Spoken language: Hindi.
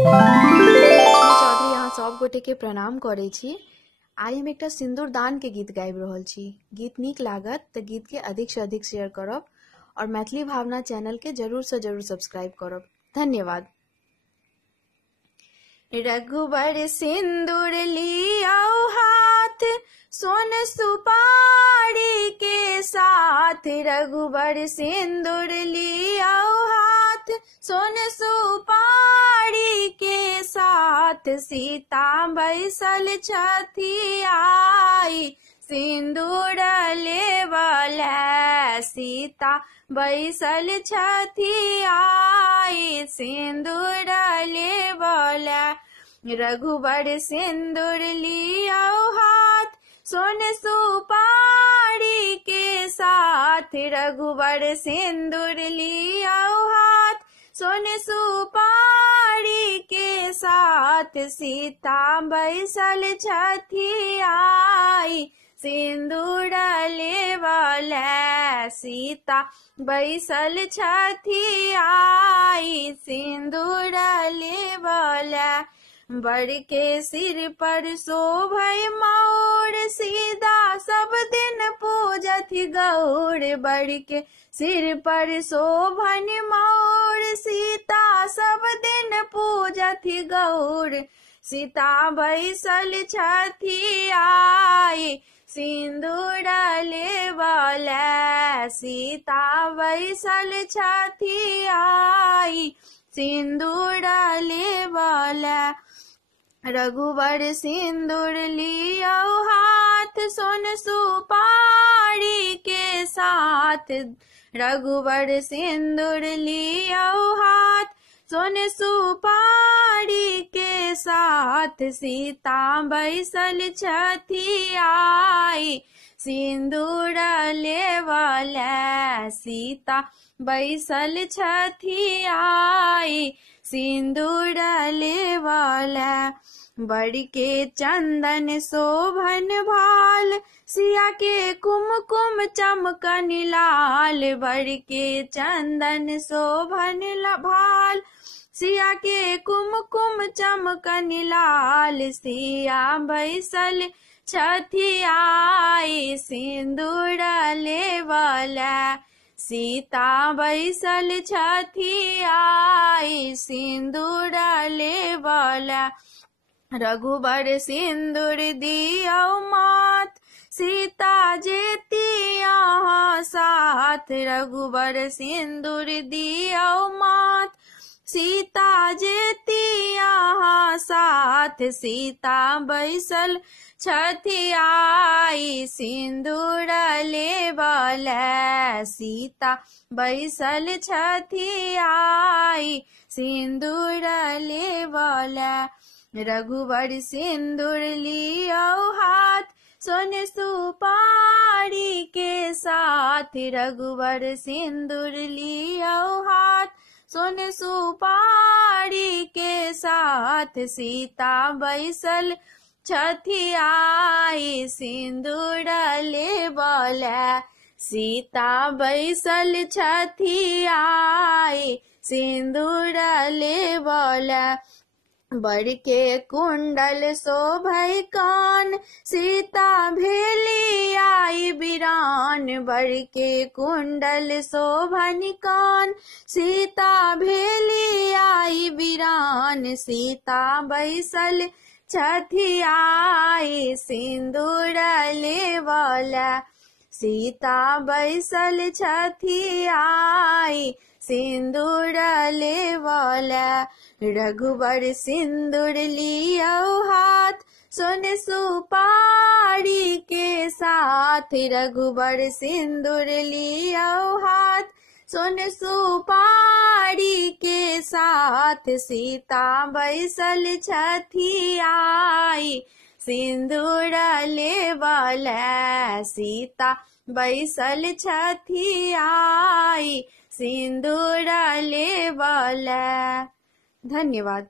लक्ष्मी चौधरी यहाँ सब गोटे के प्रणाम करे छी। आई हम एक सिंदूर दान के गीत गाबि रहल छी। गीत नीक लागत तो गीत के अधिक से अधिक शेयर करब और मैथिली भावना चैनल के जरूर से जरूर सब्सक्राइब करब। धन्यवाद। रघुबर सिंदूर लियाओ हाथ, सोन सुपारी के साथ। रघुबर सिंदूर लियाओ हाथ, सोन सुपारी के साथ। सीता बैसल छथि आई, सिंदूर लेवल। सीता बैसल छथि आई, सिंदूर लेवल। रघुबर सिंदूर लियाओ हाथ, सोन सुपारी के साथ। रघुबर सिंदूर लियाओ हाथ, सोन सुपारी के साथ। सीता बैसल छथि आई, सिंदूर लेवल। सीता बैसल छथि आई, सिंदूर लेवल। बड़ के सिर पर शोभै मौर, सीधा सब दिन पूजथि गौर। बड़ के सिर पर शोभन मौर, सीता सब दिन पूजथि गौर। सीता बैसल छथि आई, सिंदूर लेवल। सीता बैसल छथि आई, सिंदूर लेवल। रघुबर सिंदूर लियाओ हाथ, सोन सुपारी के साथ। रघुबर सिंदूर लियाओ हाथ, सोन सुपारी के साथ। सीता बैसल छथि आई, सिंदूर लेवल। सीता बैसल छथि आई, सिंदूर लेवल। बड़ के चंदन शोभन भाल, सिया के कुमकुम चमकन लाल। बड़ के चंदन शोभन भाल, सिया के कुमकुम चमकन लाल। सिया बैसल छथि आई, सिंदूर लेवल। सीता बैसल छथि आई, सिंदूर लेवल। रघुबर सिंदूर दियौ माथ, सीता जेती यहाँ साथ। रघुबर सिंदूर दियौ माथ, सीता जेती यहाँ साथ। सीता बैसल छथि आई, सिंदूर लेवल। सीता बैसल छथि आई, सिंदूर लेवल। रघुबर सिंदूर लियाओ हाथ, सोन सुपारी के साथ। रघुबर सिंदूर लियाओ हाथ, सोन सुपारी के साथ। सीता बैसल छथि आई, सिंदूर लेवल। सीता बैसल छथि आई, सिंदूर लेवल। बड़ के कुंडल शोभै कान, सीता भेली आई बिरान। बड़ के कुंडल शोभन कान, सीता भेली आई बिरान। सीता बैसल छथि आई, सिंदूर लेवल। सीता बैसल छथि आई, सिंदूर लेवल। रघुबर सिंदूर लियाओ हाथ, सोन सुपारी के साथ। रघुबर सिंदूर लियाओ हाथ, सोन सुपारी के साथ। सीता बैसल छथि आई, सिंदूर लेवल। सीता बैसल छथि आई, सिंदूर लेवल। धन्यवाद।